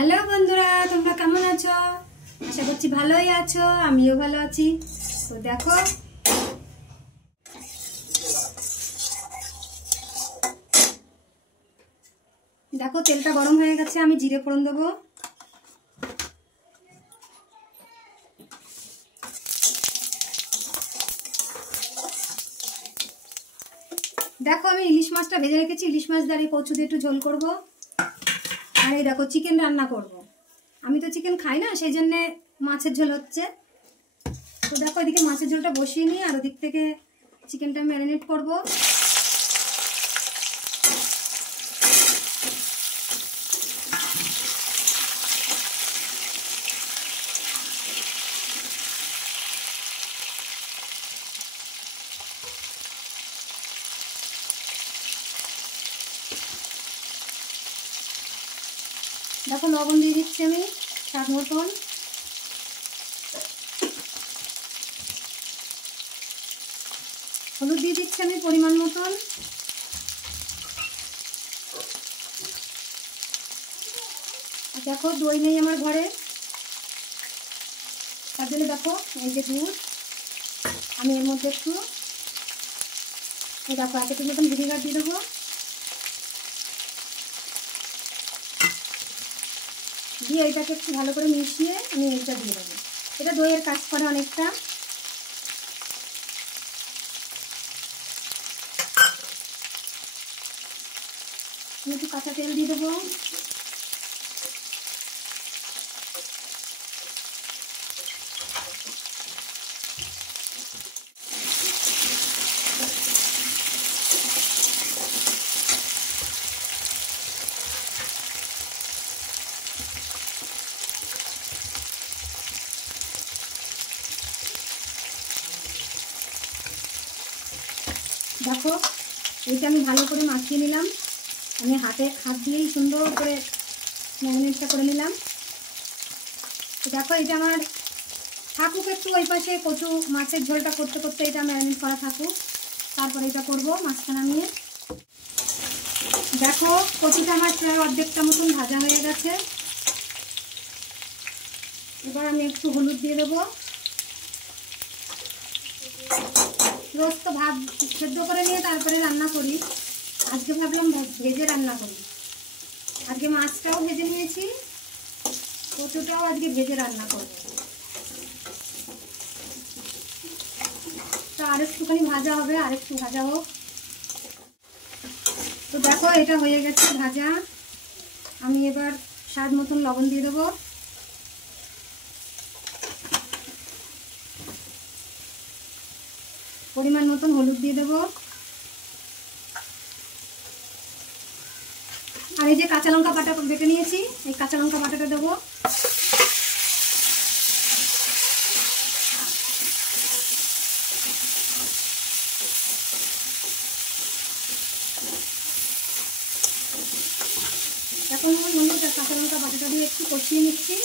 Hello बंधुरा তোমরা কেমন আছো? আশা করছি ভালোই আছো, আমিও ভালো আছি। তো দেখো দেখো তেলটা গরম হয়ে গেছে, আমি জিরে ফোড়ন দেবো। দেখো আমি ইলিশ মাছটা ভেজে রেখেছি, ইলিশ মাছ দিয়ে কচু দিয়ে একটু ঝোল করব। আর এই দেখো চিকেন রান্না করব। আমি তো চিকেন খাই না, সেই জন্য মাছের ঝোল হচ্ছে। তো দেখো এদিকে মাছের ঝোলটা বসিয়ে নিই, আর ওদিক থেকে চিকেনটা ম্যারিনেট করব। দেখো লবণ দিয়ে দিচ্ছি আমি স্বাদ মতন। হলুদ দিয়ে দিচ্ছি আমি পরিমাণ মতন। আর দেখো দই নেই আমার ঘরে, তার জন্য দেখো এই যে দুধ, আমি এর মধ্যে একটু দেখো এতটুকু মতন ভিনেগার দিয়ে দেবো। দিয়ে এটাকে একটু ভালো করে মিশিয়ে আমি এইটা দিয়ে দেবো। এটা দইয়ের কাজ করে অনেকটা। আমি একটু কাঁচা তেল দিয়ে দেবো। দেখো এইটা আমি ভালো করে মাখিয়ে নিলাম, আমি হাত দিয়েই সুন্দর করে ম্যারিনেটটা করে নিলাম। দেখো এটা আমার থাকুক একটু ওই পাশে, কচু মাছের ঝোলটা করতে করতে এটা ম্যারিনেট করা থাকুক, তারপরে এটা করবো মাছটা নামিয়ে। দেখো কচুটা আমার প্রায় অর্ধেকটা মতন ভাজা হয়ে গেছে। এবার আমি একটু হলুদ দিয়ে দেবো। রোজ তো ভাত সেদ্ধ করে নিয়ে তারপরে রান্না করি, আজকে ভাবলাম ভেজে রান্না করি। আজকে মাছটাও ভেজে নিয়েছি, কচুটাও আজকে ভেজে রান্না করব। তো আর একটুখানি ভাজা হবে, আর একটু ভাজা হোক। তো দেখো এটা হয়ে গেছে ভাজা। আমি এবার স্বাদ মতন লবণ দিয়ে দেবো। পরিমাণ মতন হলুদ দিয়ে দেবো। আর এই যে কাঁচা লঙ্কা বাটা বেটে নিয়েছি, এই কাঁচা লঙ্কা বাটাটা দেবো। এখন কাঁচা লঙ্কা বাটাটা দিয়ে একটু কষিয়ে নিচ্ছি।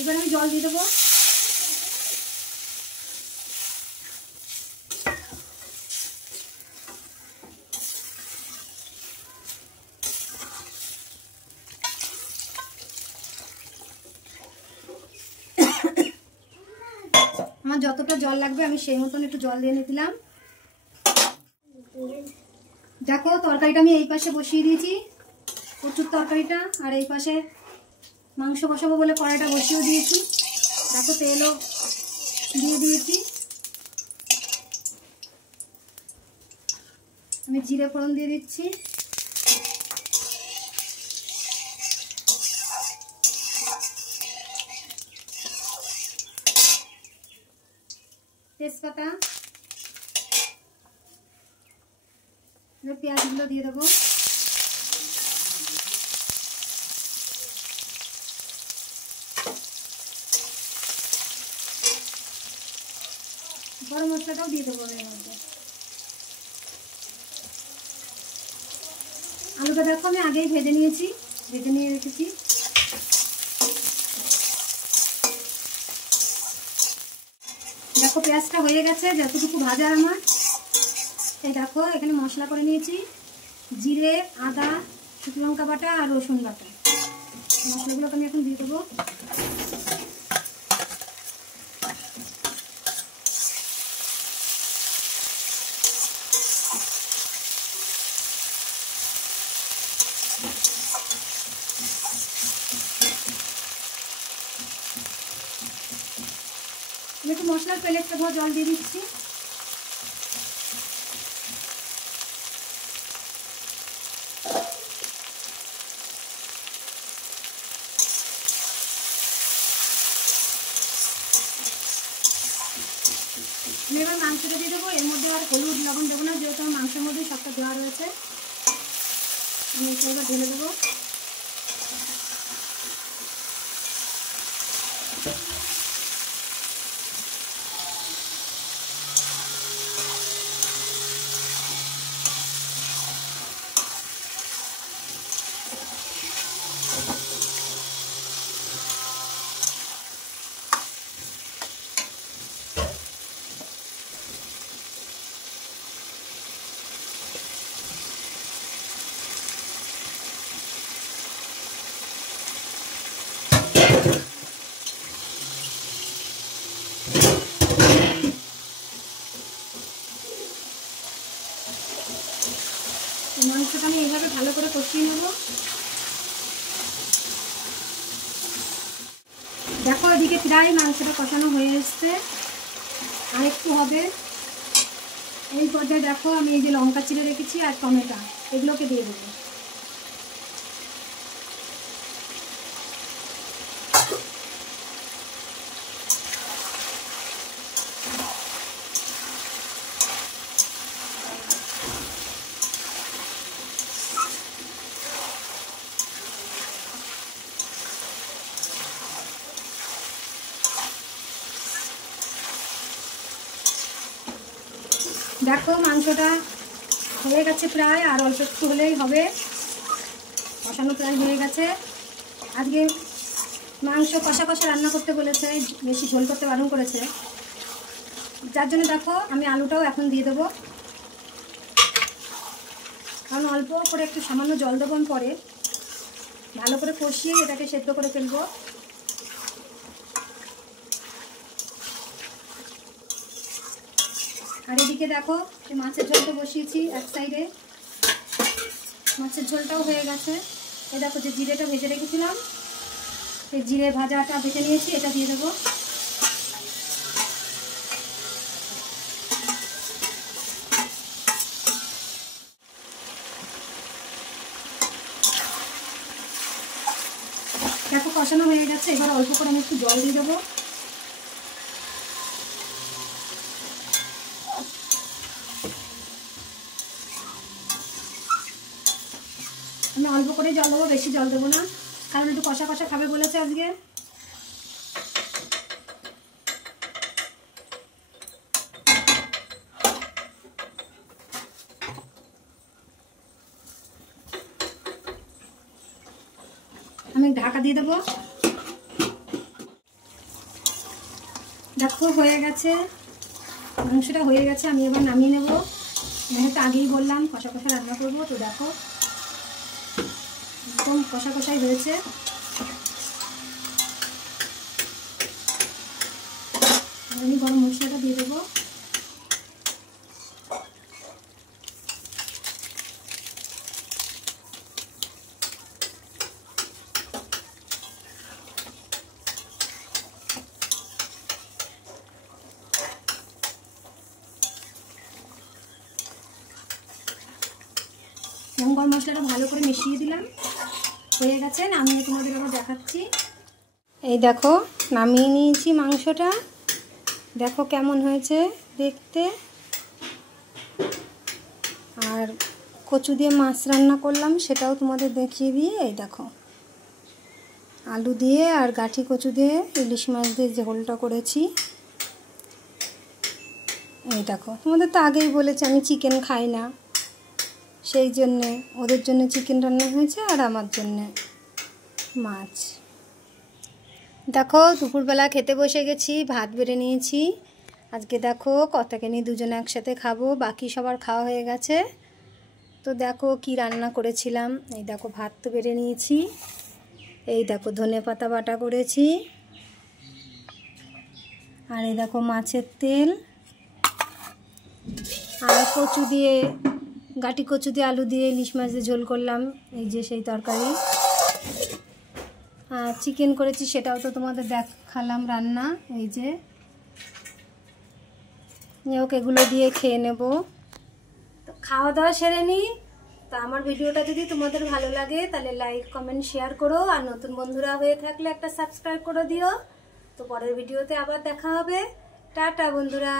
এবার আমি জল দিয়ে দেবো। আমার যতটা জল লাগবে আমি সেই মতন একটু জল দিয়ে নিলাম। দেখো তরকারিটা আমি এই পাশে বসিয়ে দিয়েছি, কচুর তরকারিটা, আর এই পাশে মাংস বসাবো বলে কড়াইটা বসিয়েও দিয়েছি। দেখো তেলও দিয়ে দিয়েছি। আমি জিরে ফোড়ন দিয়ে দিচ্ছি। তেজপাতা, পেঁয়াজগুলো দিয়ে দেবো। গরম মশলাটাও দিয়ে দেবো এর মধ্যে। আলুটা দেখো আমি আগেই ভেজে নিয়েছি, ভেজে নিয়ে রেখেছি। দেখো পেঁয়াজটা হয়ে গেছে, যতটুকু ভাজা আমার। এই দেখো এখানে মশলা করে নিয়েছি, জিরে, আদা, শুকনো লঙ্কা বাটা আর রসুন বাটা। মশলাগুলোকে আমি এখন দিয়ে দেবো। আমি একটু মশলার প্লেটটা ধোয়া জল দিয়ে দিচ্ছি। আমি এবার মাংসটা দিয়ে দেবো। এর মধ্যে আর হলুদ লবণ দেবো না, যেহেতু আমার মাংসের মধ্যে সবটা দেওয়া রয়েছে। আমি এটা এবার ঢেলে দেবো। মাংসটা আমি এইভাবে ভালো করে কষিয়ে নেব। দেখো এদিকে প্রায় মাংসটা কষানো হয়ে এসছে, আর একটু হবে। এই পর্যায়ে দেখো আমি এই যে লঙ্কা চিড়ে রেখেছি আর টমেটো, এগুলোকে দিয়ে দেবো। দেখো মাংসটা হয়ে গেছে প্রায়, আর অল্প একটু হলেই হবে। কষানো প্রায় হয়ে গেছে। আজকে মাংস কষা কষা রান্না করতে বলেছে, বেশি ঝোল করতে বারণ করেছে, যার জন্য দেখো আমি আলুটাও এখন দিয়ে দেবো। কারণ অল্প করে একটু সামান্য জল দেবো আমি পরে। ভালো করে কষিয়ে এটাকে সেদ্ধ করে ফেলবো। আর এদিকে দেখো মাছের ঝোলটা বসিয়েছি এক সাইডে, মাছের ঝোলটাও হয়ে গেছে। এই দেখো যে জিরেটা ভেজে রেখেছিলাম, সেই জিরে ভাজাটা ভেজে নিয়েছি, এটা দিয়ে দেবো। দেখো কষানো হয়ে গেছে, এবার অল্প করে আমি একটু জল দিয়ে দেবো। আমি অল্প করে জল দেবো, বেশি জল দেবো না, কারণ একটু কষা কষা খাবে বলেছে আজকে। আমি ঢাকা দিয়ে দেবো। দেখো হয়ে গেছে, মাংসটা হয়ে গেছে। আমি এবার নামিয়ে নেব। যেহেতু আগেই বললাম কষা কষা রান্না করবো, তো দেখো একদম কষা কষাই হয়েছে। আমি গরম মশলাটা দিয়ে দেবো। গরম মশলাটা ভালো করে মিশিয়ে দিলাম, হয়ে গেছে। নামিয়ে তোমাদের আবার দেখাচ্ছি। এই দেখো নামিয়ে নিয়েছি মাংসটা, দেখো কেমন হয়েছে দেখতে। আর কচু দিয়ে মাছ রান্না করলাম, সেটাও তোমাদের দেখিয়ে দিয়ে। এই দেখো আলু দিয়ে আর গাঠি কচু দিয়ে ইলিশ মাছ দিয়ে ঝোলটা করেছি। এই দেখো তোমাদের তো আগেই বলেছি আমি চিকেন খাই না, সেই জন্যে ওদের জন্য চিকেন রান্না হয়েছে আর আমার জন্যে মাছ। দেখো দুপুরবেলা খেতে বসে গেছি, ভাত বেড়ে নিয়েছি। আজকে দেখো কতখানি দুজনে একসাথে খাবো, বাকি সবার খাওয়া হয়ে গেছে। তো দেখো কি রান্না করেছিলাম। এই দেখো ভাত তো বেড়ে নিয়েছি, এই দেখো ধনেপাতা বাটা করেছি, আর এই দেখো মাছের তেল, আর কচু দিয়ে গাটি কচু দিয়ে আলু দিয়ে ইলিশ মাছ দিয়ে ঝোল করলাম, এই যে সেই তরকারি। আর চিকেন করেছি, সেটাও তো তোমাদের দেখালাম রান্না। এই যে হোক, এগুলো দিয়ে খেয়ে নেব। তো খাওয়া দাওয়া সেরে নিই। তো আমার ভিডিওটা যদি তোমাদের ভালো লাগে তাহলে লাইক কমেন্ট শেয়ার করো, আর নতুন বন্ধুরা হয়ে থাকলে একটা সাবস্ক্রাইব করে দিও। তো পরের ভিডিওতে আবার দেখা হবে। টাটা বন্ধুরা।